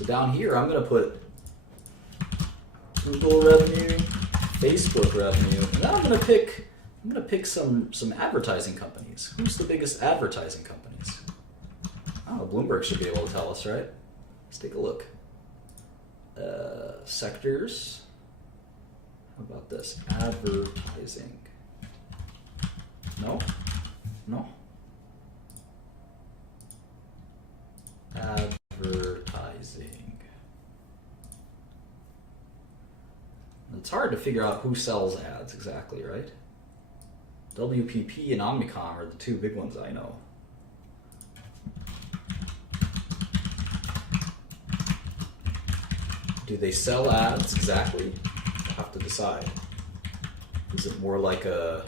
So down here, I'm going to put Google revenue, Facebook revenue, and then I'm going to pick some advertising companies. Who's the biggest advertising companies? I don't know, Bloomberg should be able to tell us, right? Let's take a look. Sectors. How about this? Advertising. No? No? Advertising. It's hard to figure out who sells ads exactly, right? WPP and Omnicom are the two big ones I know. Do they sell ads exactly? I'll have to decide. Is it more like a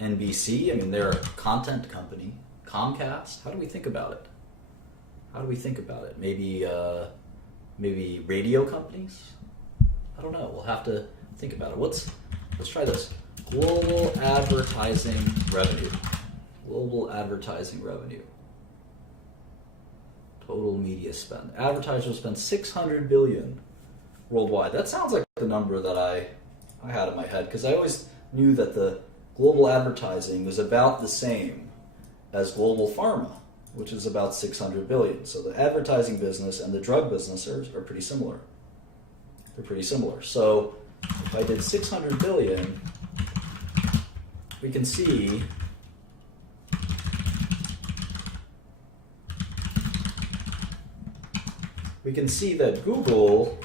NBC? I mean, they're a content company. Comcast? How do we think about it? How do we think about it? Maybe radio companies? I don't know. We'll have to think about it. Let's try this. Global advertising revenue. Global advertising revenue. Total media spend. Advertisers spend $600 billion worldwide. That sounds like the number that I had in my head, because I always knew that the global advertising was about the same as global pharma, which is about $600 billion. So the advertising business and the drug business are pretty similar. They're pretty similar. So if I did $600 billion, we can see that Google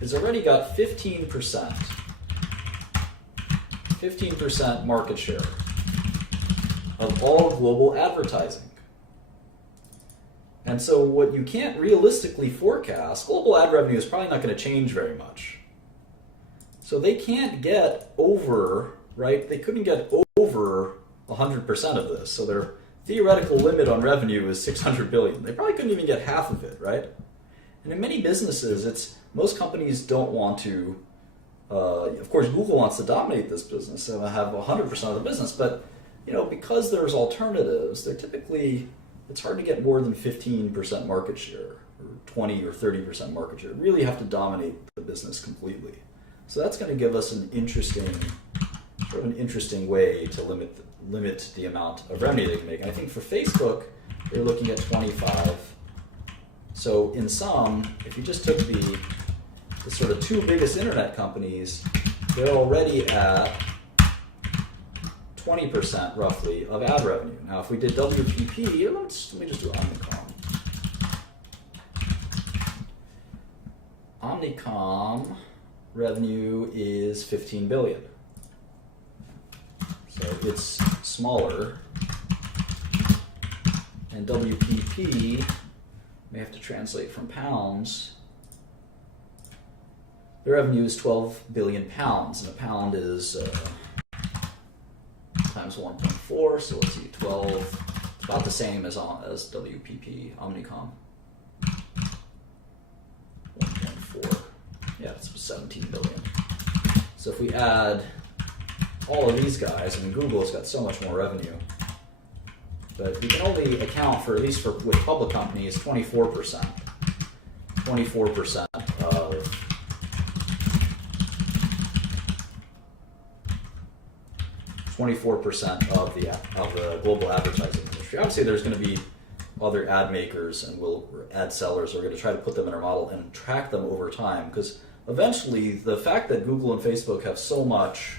has already got 15% market share of all global advertising. And so what you can't realistically forecast, global ad revenue is probably not going to change very much. So they can't get over, right? They couldn't get over 100% of this. So their theoretical limit on revenue is $600 billion. They probably couldn't even get half of it, right? And in many businesses, most companies don't want to, of course, Google wants to dominate this business and have 100% of the business, but because there's alternatives, they're typically, it's hard to get more than 15% market share, or 20 or 30% market share. You really have to dominate the business completely. So that's going to give us an interesting way to limit the amount of revenue they can make. And I think for Facebook, they're looking at 25. So in sum, if you just took the sort of two biggest internet companies, they're already at 20% roughly of ad revenue. Now if we did WPP, let me just do Omnicom. Omnicom revenue is $15 billion. So it's smaller. And WPP, may have to translate from pounds. The revenue is 12 billion pounds, and a pound is times 1.4, so let's see, 12, it's about the same as WPP, Omnicom. 1.4, yeah, it's 17 billion. So if we add all of these guys, I mean, Google's got so much more revenue, but we can only account for, at least with public companies, 24%. 24% of the global advertising industry. Obviously, there's going to be other ad makers and ad sellers. We're going to try to put them in our model and track them over time, because eventually, the fact that Google and Facebook have so much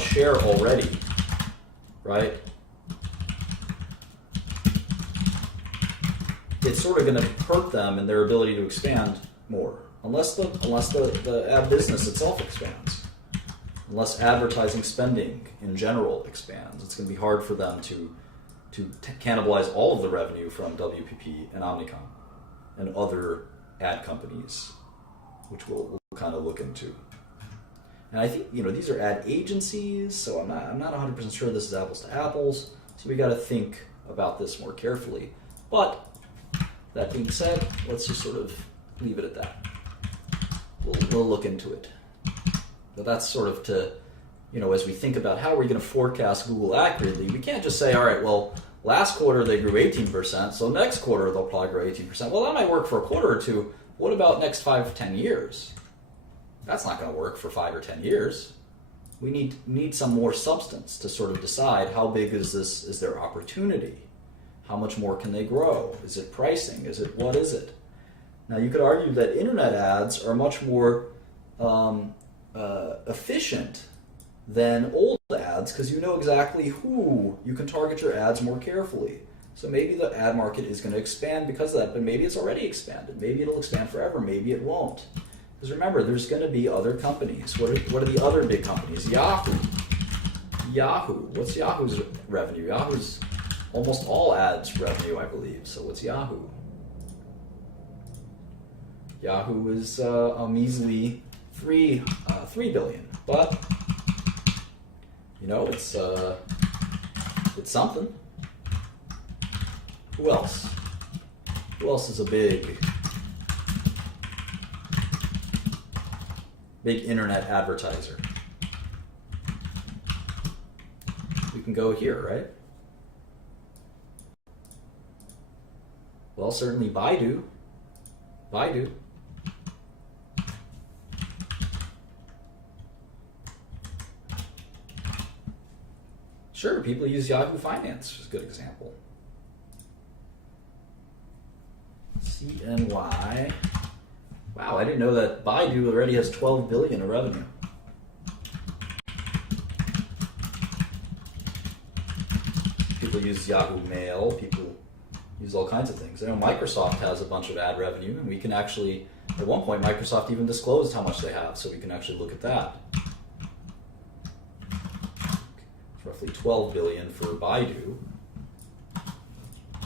share already, right? It's sort of going to hurt them in their ability to expand more, unless the ad business itself expands. Unless advertising spending in general expands, it's going to be hard for them to cannibalize all of the revenue from WPP and Omnicom and other ad companies, which we'll kind of look into. And I think these are ad agencies, so I'm not 100% sure this is apples to apples. So we got to think about this more carefully. But that being said, let's just sort of leave it at that. We'll look into it. But that's sort of to, as we think about how are we going to forecast Google accurately, we can't just say, all right, well, last quarter they grew 18%, so next quarter they'll probably grow 18%. Well, that might work for a quarter or two. What about next 5 to 10 years? That's not going to work for 5 or 10 years. We need some more substance to sort of decide how big is their opportunity? How much more can they grow? Is it pricing? What is it? Now you could argue that internet ads are much more efficient than old ads because you know exactly who you can target your ads more carefully. So maybe the ad market is going to expand because of that, but maybe it's already expanded. Maybe it'll expand forever. Maybe it won't. Because remember, there's going to be other companies. What are the other big companies? Yahoo. What's Yahoo's revenue? Yahoo's almost all ads revenue, I believe. So what's Yahoo? Yahoo is a measly $3 billion, but you know it's something. Who else? Who else is a big internet advertiser? We can go here, right? Well, certainly Baidu. Sure, people use Yahoo Finance, which is a good example. CNY. Wow, I didn't know that Baidu already has 12 billion in revenue. People use Yahoo Mail, people use all kinds of things. I know Microsoft has a bunch of ad revenue, and we can actually, at one point, Microsoft even disclosed how much they have, so we can actually look at that. It's roughly 12 billion for Baidu.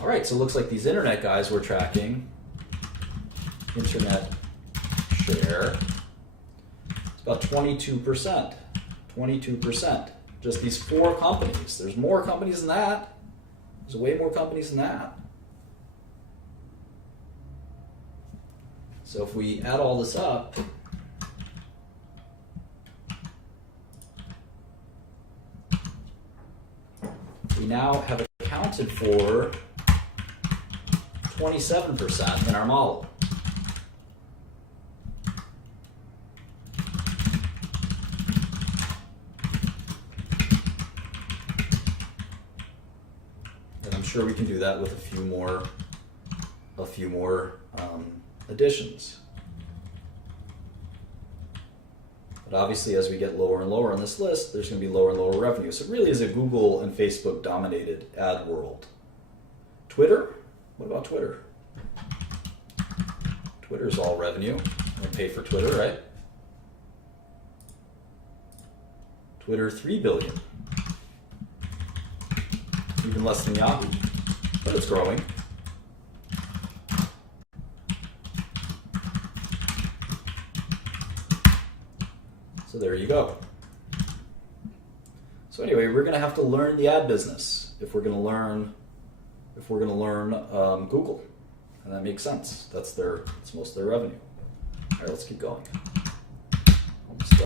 All right, so it looks like these internet guys we're tracking, internet share, it's about 22%. 22%. Just these 4 companies. There's more companies than that. There's way more companies than that. So if we add all this up, we now have accounted for 27% in our model. And I'm sure we can do that with a few more additions. But obviously, as we get lower and lower on this list, there's going to be lower and lower revenue. So it really is a Google and Facebook dominated ad world. Twitter? What about Twitter? Twitter's all revenue. We pay for Twitter, right? Twitter, 3 billion. Even less than Yahoo, but it's growing. So there you go. So anyway, we're going to have to learn the ad business if we're going to learn Google, and that makes sense. That's most of their revenue. All right, let's keep going.